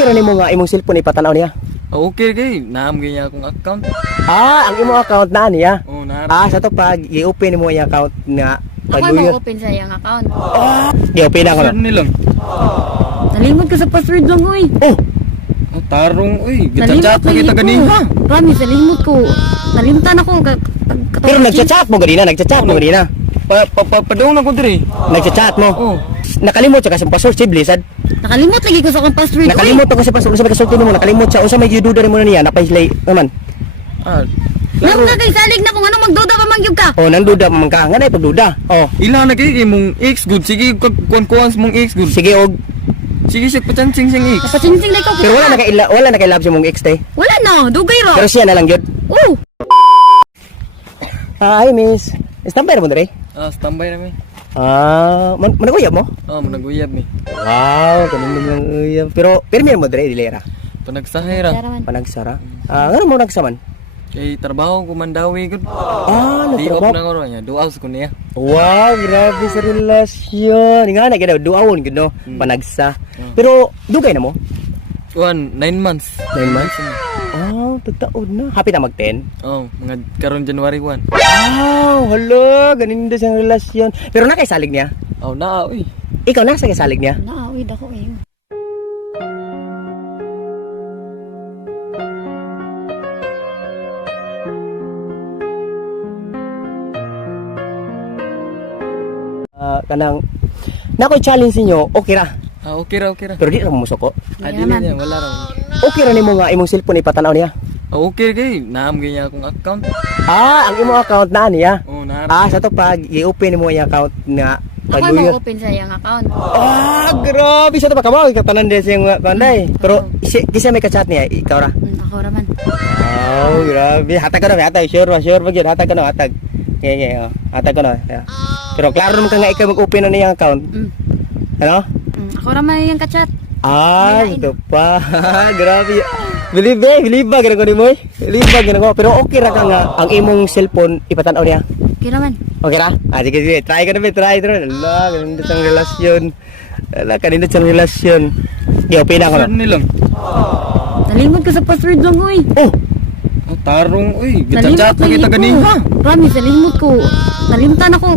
Okay ra nimo nga imong cellphone ipatanaw niya. Okay kay naam ganya akong account. Ang imong account na niya. Oh, nara. Sa to pag i-open mo yung account nga Ako paluyo. mo open sa iyang account. I-open ako na. Saan nilang? Nalimot ka sa password lang, uy. Oh, Oh, tarong uy. Nalimot Gitsa-chat pa lagi kita ko. ganina. Promise, nalimot ko. Nalimtan ako. pero nagchat-chat mo ganina, nagchat-chat mo ganina. Padung na ko dire. Nagchat-chat mo. Oh. Nakalimot siya kasi password si Blizzard. Nakalimot lagi ko sa akong password, uy. Nakalimot ako sa password, unsa may kasulti mo, nakalimot siya. Unsa may yududa mo na niya, napaislay naman. Ah. Nang kagay salig na kung ano magduda pa mangyog ka. Oh, nang duda man ka, nga na pagduda. Oh, Ila na kay mong ex good. Sige kuan mong ex good. sige og. Sige siya pachansing siyang ex. Napachinsing na ikaw. Pero wala na kay love sa mong ex te. Wala na, dugay ro. Pero siya na lang gyud. Oh, Hi, miss. Estampay ra mo dire? Standby na mi. Managuyab mo? Managuyab mi. Wow, kanang lang uyab. Pero pirmi mo dire dilera. Panagsahay ra. Daraman. Panagsara. Ngano mo nagsaman? Kay trabaho ko mandawi gud. Di off Natrabaho. na ko niya. Duas ko niya. Wow, grabe sa relasyon. Nga na, ganda, duawon, gano, panagsa. Pero, dugay na mo? 9 months. 9 months? Tagtaod na. Happy na mag-10? Oh, mga karon January 1. Wow, hala, ganinda siyang relasyon. Pero nakaisalig niya? Oh, na uy. Ikaw nasa kaisalig niya? naawid ako eh. Kanang, nako'y challenge ninyo, okay ra. Okay ra. Pero di ra mo musuko. Adi Yaman. niya, wala ra. Okay ra nimo nga imong cellphone ipatanaw niya. Okay kay naam ganya akong account. Ang imong account na niya. Oh, nara. Sa to pag i-open mo yung account nga Ako paluyo. mo open sa iyang account. Grabe sa to pa kamo katanan din siyang kanday. Pero kisa may ka-chat niya, ikaw ra. Ako raman. Grabe. Hatag ka na, hatag. Sure ba yun? Hatag ka na, hatag. Okay. Hatag ka na. Yeah. Pero klaro naman ka nga ikaw mag-open na niyang account. Ano? Ako raman yung kachat. Ito pa. Grabe. Believe ba? Ganun ko ni Moy? Believe ba? Ganun ko. Pero okay ra ka nga ang imong cellphone ipatanaw niya. Okay raman. Okay ra? Sige. Try ka na, try. Ala, kanindot ang relasyon. Open ako na. Saan nilang? Nalimot ka sa password lang, uy. Oh, tarong uy. Gitsa-chat pa kita ganina. Promise, nalimot ko. Nalimtan ako.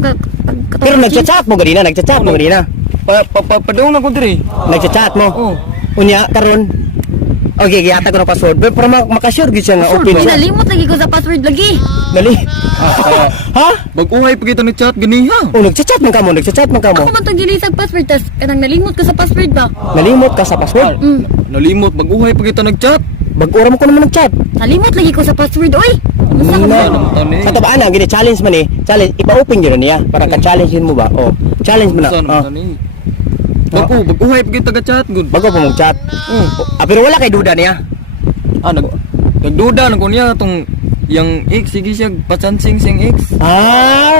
Pero nagchat-chat mo ganina. Padung na ko dire. Nagchat mo. Oh. Unya karon. Okay, giyata ko na password. Pero para makasure gid siya nga open siya. Nalimot lagi ko sa password lagi. Dali. Ha? Bag-uhay pa kita nag-chat ganiha. Nagchat man kamo. Ako man itong gilisag password, tas kanang nalimot ko sa password ba? Nalimot ka sa password. Nalimot, bag-uhay pa kita nag-chat. Bag-ura mo ko naman nagchat. Nalimot lagi ko sa password, oy. Sa tabaan na gini challenge man eh. Challenge ipa-open gyud niya para ka-challenge mo ba? Challenge mo na. Bag-uhay pa kita nag-chat good. Bago pa mag-chat. Pero wala kay duda niya. Nagduda na ko niya tong yang ex sige siya pachansing sing ex.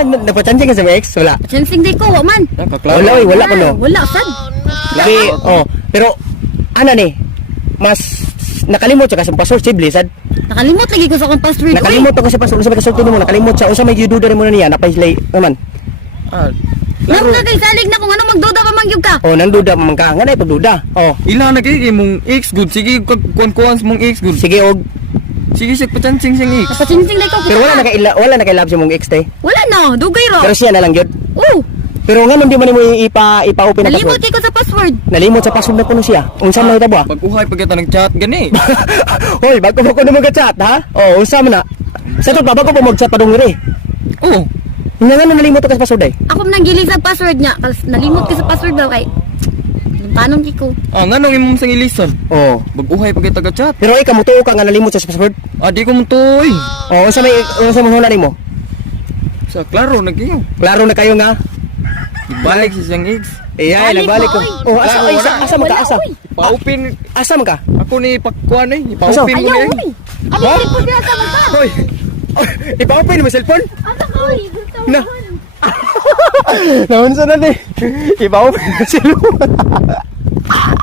Napachancing ka sa mga ex? Wala. Chancing day ko, wa man. Wala ko no. Wala, sad. Pero ano ni? Mas nakalimot siya kasi password si Blizzard. Nakalimot lagi ko sa akong password, oy. Nakalimot ako sa password. Unsa may kasulti mo? Nakalimot siya. Unsa may yududa mo na niya? Napaislay naman. Nang kagay salig na kung ano magduda pa mangyog ka. Nang duda man ka. Nga na pagduda. Ila na kay mong ex good. Sige kuan mong ex good. Sige og. Sige siya pachansing sing ex. Napachinsing na ikaw. Pero wala na kay love sa mong ex te. Wala na, dugay ro. Pero siya na lang gyud. Oh, Pero nga di man mo ipa-open na nalimot password. kay ko sa password. Nalimot sa password na kuno siya. Unsa man ita ba? Bag-uhay pa kita nag-chat gani. Hoy, bago ko na mag-chat ha? Unsa man na? Sa to bago ko mag-chat padung ire. Oh, Nga nalimot ka sa password eh. Ako man gilisag password niya, kasi nalimot ko sa password daw kay. Tanong kiko. nganong imong sang ilison? Bag-uhay pa kita nag-chat. Pero ikaw mo ka nga nalimot sa password. Di ko mo toy. Unsa mo huna nimo? Sa klaro nagyo. Klaro na kayo nga. Ibalik si siyang ex. Nagbalik ko. Asa man ka? Asa? Pa-open. Asa man ka? Ako ni pakuan ipa-open mo Ayaw, ni. uy. Ano yung cellphone niya sa mata? Hoy. Ipa-open mo cellphone? Ano ka, uy? Na. Naunsa na ni. Ipa-open mo cellphone.